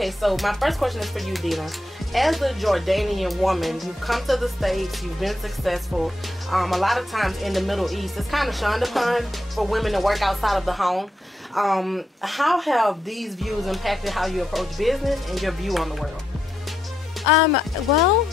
Okay, so my first question is for you, Dina. As a Jordanian woman, you've come to the States, you've been successful. A lot of times in the Middle East, it's kind of shunned upon for women to work outside of the home. How have these views impacted how you approach business and your view on the world? Well,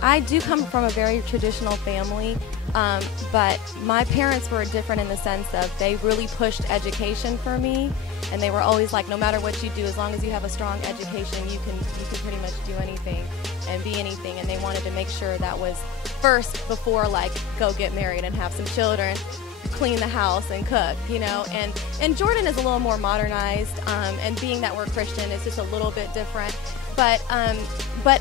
I do come from a very traditional family, but my parents were different in the sense of they really pushed education for me, and they were always like, no matter what you do, as long as you have a strong education, you can pretty much do anything and be anything. And they wanted to make sure that was first before like go get married and have some children, clean the house and cook, you know. And Jordan is a little more modernized, and being that we're Christian, it's just a little bit different. But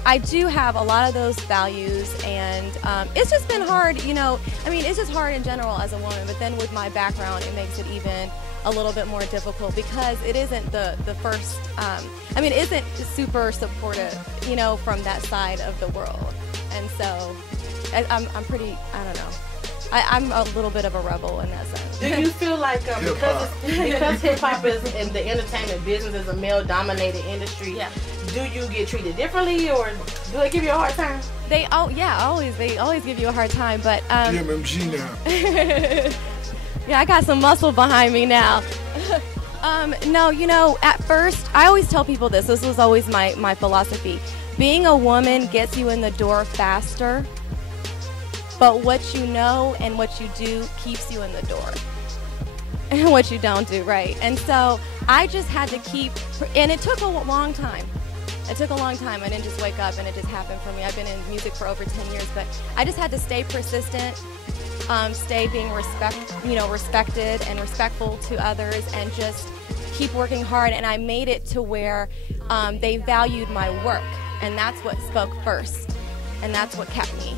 I do have a lot of those values, and it's just been hard, you know. I mean, it's just hard in general as a woman, but then with my background, it makes it even a little bit more difficult because it isn't the first, I mean, it isn't super supportive, you know, from that side of the world. And so I'm pretty, I don't know. I'm a little bit of a rebel in that sense. Do you feel like because hip-hop is in the entertainment business is a male-dominated industry, yeah, do you get treated differently, or do they give you a hard time? They always give you a hard time, but MMG now. Yeah, I got some muscle behind me now. No, you know, at first, I always tell people this was always my philosophy. Being a woman gets you in the door faster, but what you know and what you do keeps you in the door. And what you don't do, right? And so I just had to keep, and it took a long time. It took a long time. I didn't just wake up and it just happened for me. I've been in music for over 10 years, but I just had to stay persistent, stay being respected and respectful to others, and just keep working hard. And I made it to where they valued my work, and that's what spoke first, and that's what kept me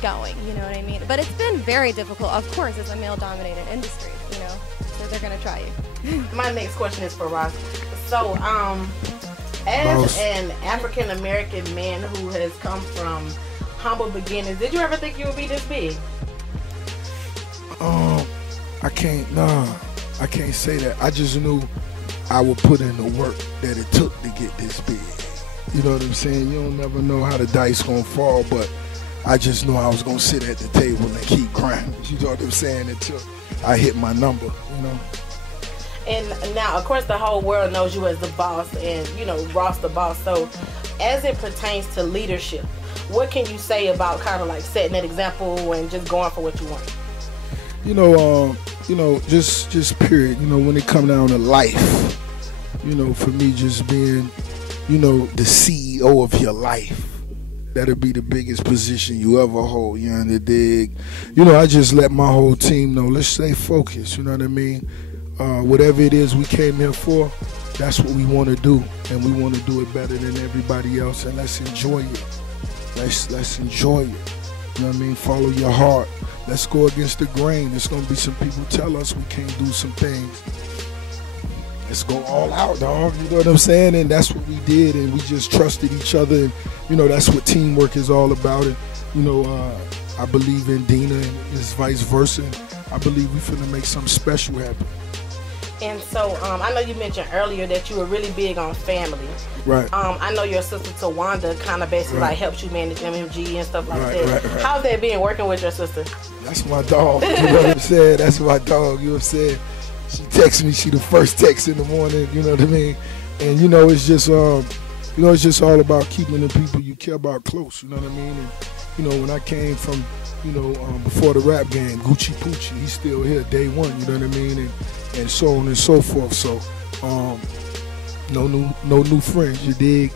going, you know what I mean? But it's been very difficult, of course. It's a male-dominated industry, you know, so they're gonna try you. My next question is for R.Ross. So, as an African-American man who has come from humble beginnings, did you ever think you would be this big? I can't say that. I just knew I would put in the work that it took to get this big. You know what I'm saying? You don't never know how the dice gonna fall, but I just knew I was gonna sit at the table and keep grinding. You know what I'm saying? Until I hit my number, you know. And now, of course, the whole world knows you as the boss, and you know Ross the boss. So, as it pertains to leadership, what can you say about kind of like setting that example and just going for what you want? You know, just period. You know, when it come down to life, you know, for me, just being, you know, the CEO of your life. That'll be the biggest position you ever hold, you know, the dig. You know, I just let my whole team know, let's stay focused, you know what I mean? Whatever it is we came here for, that's what we want to do, and we want to do it better than everybody else, and let's enjoy it. Let's enjoy it, you know what I mean? Follow your heart. Let's go against the grain. There's going to be some people tell us we can't do some things. Let's go all out, dog. You know what I'm saying? And that's what we did, and we just trusted each other. And, you know, that's what teamwork is all about. And, you know, I believe in Dina, and it's vice versa. And I believe we finna make something special happen. And so, I know you mentioned earlier that you were really big on family. Right. I know your sister Tawanda kind of basically like helps you manage MMG and stuff like that. Right. How's that been working with your sister? That's my dog. You know what I'm saying? That's my dog. You know what I'm saying? She texts me. She the first text in the morning. You know what I mean? And you know, it's just you know, it's just all about keeping the people you care about close. You know what I mean? And you know, when I came from, you know, before the rap game, Gucci Poochie, he's still here day one. You know what I mean? And so on and so forth. So no new friends. You dig?